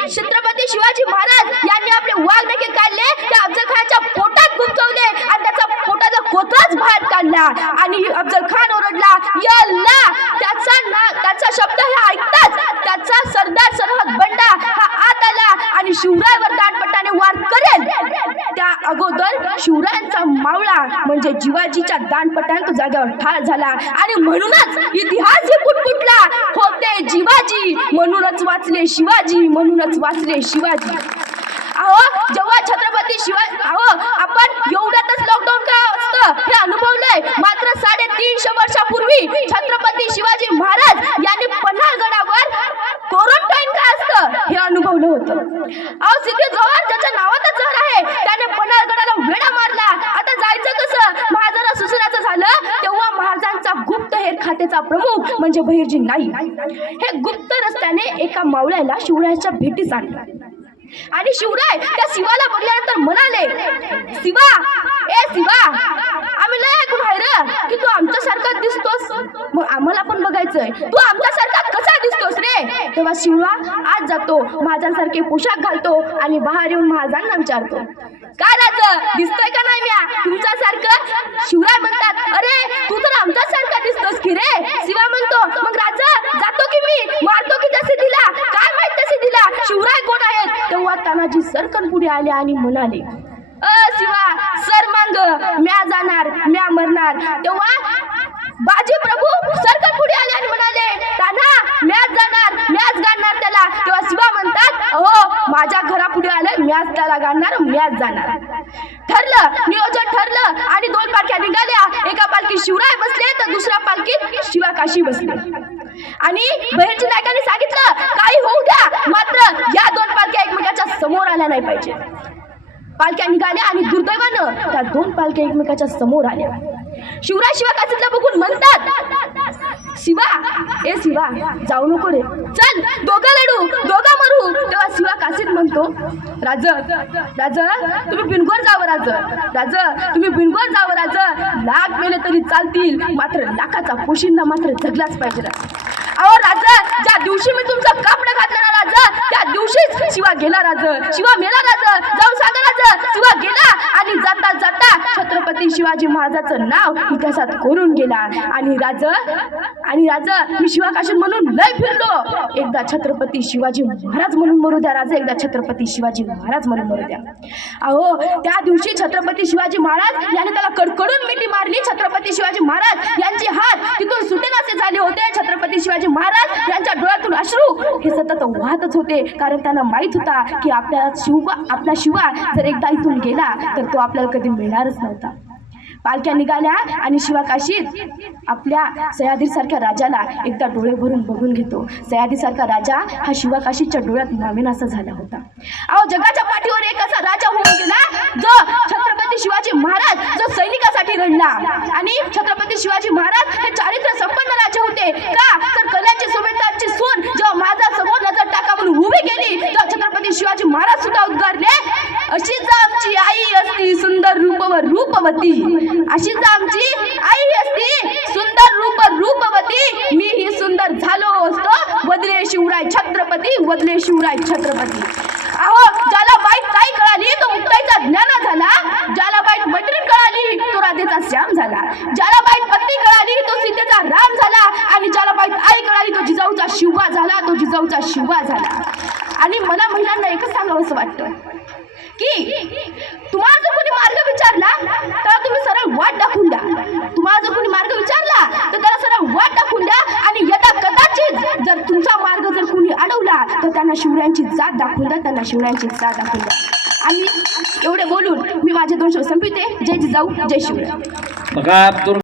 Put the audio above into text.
छत्रपती शिवाजी महाराज यांनी आपले वाघ नखे काढले, त्या अफजल खानच्या पोटात गुंतवले आणि त्याचा पोटाचा कोथळाच बाहेर काढला आणि अफजल खान ओरडला, या अल्लाह! त्याचा शब्द हे ऐकताच त्याचा सरदार सरहद बंडा हा आत आला आणि शिवरायावर दांडपट्टाने वार करेल. त्या अगोदर शिवरायांचा मावळा म्हणजे शिवाजीच्या दांडपट्ट्याने तो जागेवर ठार झाला आणि म्हणूनच इतिहास फुटफुटला, होते जिवाजी म्हणूनच वाचले शिवाजी, म्हणूनच वाचले शिवाजी. अहो जेव्हा छत्रपती शिवाजी आपण एवढ्यातच लॉकडाऊन का असतं हे अनुभवलंय, मात्र 350 वर्षापूर्वी छत्रपती शिवाजी महाराज यांनी पन्हाळगडावर क्वारंटाईन का असतं हे अनुभवलं होतं. अहो सिद्धी जोहर ज्याच्या नावातच जहर आहे त्याने पन्हाळगडाला वेढा मारला. आता जायचं कसं? महाराजांना सुचण्याचं झालं तेव्हा महाराजांचा गुप्तहेर खात्याचा प्रमुख म्हणजे बहिर्जी नाईक हे गुप्त रस्त्याने एका मावळ्याला शिवरायाच्या भेटीस आणले आणि शिवराय त्या शिवाला बघल्यानंतर म्हणाले, शिवा, ए शिवा, आम्ही लय ऐकून आहे रे की तू आमच्यासारखा दिसतोस, मग आम्हाला पण बघायचंय तू आमच्यासारखा कसा दिसतोस रे. तेव्हा शिवा आज जातो, महाराजांसारखे पोशाख घालतो आणि बाहेर येऊन महाराजांना विचारतो, काय राजा दिसतोय का नाही म्या तुमच्यासारखं? शिवराय म्हणतात, अरे तू तर आमच्यासारखा दिसतोस की रे. शिवा म्हणतो, मग राजा जातो की मी मारतो की तसे दिला, काय माहित तसे दिला, शिवराय कोण आहेत? तेव्हा तानाजी सरकन पुढे आले आणि म्हणाले, शिवा सर मांग, म्या जाणार म्या मरणार. तेव्हा बाजी प्रभू सरकन पुढे आले आणि म्हणाले, ताना म्याच जाणार म्याच गाडणार त्याला. तेव्हा शिवा म्हणतात, अहो माझ्या घरापुढे आले म्याच त्याला गाडणार म्याच जाणार. ठरलं, नियोजन ठरलं आणि 2 पालख्या निघाल्या. एका पालखीत शिवराय बसले तर दुसऱ्या पालखीत शिवा काशी बसले आणि बहिर्जी नायकांनी सांगितलं, काही होऊ द्या मात्र या 2 पालख्या एकमेकाच्या समोर आल्या नाही पाहिजे. पालख्या निघाल्या आणि दुर्दैवानं त्या 2 पालख्या एकमेकाच्या समोर आल्या. शिवराय शिवा काशीतला बघून म्हणतात, शिवा, ए शिवा जाऊ नको रे, चल दोघं लढू दोघं मरू. तेव्हा शिवा काशीत म्हणतो, राज तुम्ही बिनगोर जावं, राज तुम्ही बिनगोर जावं, लाख मेले तरी चालतील मात्र लाखाचा पोशिंदा मात्र जगलाच पाहिजे. अहो राजा, ज्या दिवशी मी तुमचं कापड घातलं ना राजा त्या दिवशीच शिवा गेला. शिवा मेला. जाऊन सांगा शिवा गेला आणि जाता जाता छत्रपती शिवाजी महाराजांचं नाव इतिहासात कोरून गेला. आणि राजा मी शिवा काशी म्हणून लय फिरलो, एकदा छत्रपती शिवाजी महाराज म्हणून मरू द्या राजा, एकदा छत्रपती शिवाजी महाराज म्हणून मरू द्या. अहो त्या दिवशी छत्रपती शिवाजी महाराज यांनी त्याला कडकडून मिठी मारली. छत्रपती शिवाजी महाराज यांचे हात तिथून सुटेनासे झाले होते. छत्रपती शिवाजी महाराज यांच्या डोळ्यातून अश्रू हे सतत वाहतच होते, कारण त्यांना माहित होता की आपला शिवा जर एकदा इथून गेला तर तो आपल्याला कधी मिळणारच नव्हता. पालख्या निघाल्या आणि शिवा काशीत आपल्या सह्याद्रीसारख्या राजाला एकदा डोळे भरून बघून घेतो. सह्याद्रीसारखा राजा हा शिवा काशीच्या डोळ्यात नामेनासा झाला होता. अहो जगाच्या पाठीवर एक असा राजा होऊन गेला जो छत्रपती शिवाजी महाराज जो सैनिकासाठी लढला. आणि छत्रपती शिवाजी महाराज हे चारित्र्य संपन्न राजे होते का? तर कल्याणची सुभेदारची सून जेव्हा माझा समोर नजर टाका म्हणून उभी केली तेव्हा छत्रपती शिवाजी महाराज सुद्धा उद्गारले, अशीच आमची आई असती सुंदर रूपवर रूपवती, अशीच आमची आई असती सुंदर रूपवती, मी ही सुंदर झालो असतो बदले शिवराय छत्रपती, बदले शिवराय छत्रपती. अहो ज्याला बाईट ताई कळाली तो मुक्ताईचा ज्ञाना झाला, ज्याला बाईट मैत्रीण कळाली तो राधेचा श्याम झाला, ज्याला बाईट पत्नी कळाली तो सीतेचा राम झाला आणि ज्याला बाईट आई कळाली तो जिजाऊचा शिवा झाला, तो जिजाऊचा शिवा झाला. आणि मला महिलांना एकच सांगावं असं वाटतं की तुम्हाला जर कोणी मार्ग विचारला तर तुम्ही सरळ वाट दाखवून द्या. तुम्हाला जर कोणी मार्ग विचारला तर त्याला सरळ वाट दाखवून द्या आणि यदा कदाचित जर तुमचा मार्ग जर कोणी अडवला तर त्यांना शिवरायांची जात दाखवून द्या, त्यांना शिवरायांची जात दाखवून द्या. आणि एवढे बोलून मी माझे 2 शब्द संपविते. जय जिजाऊ, जय शिवराय.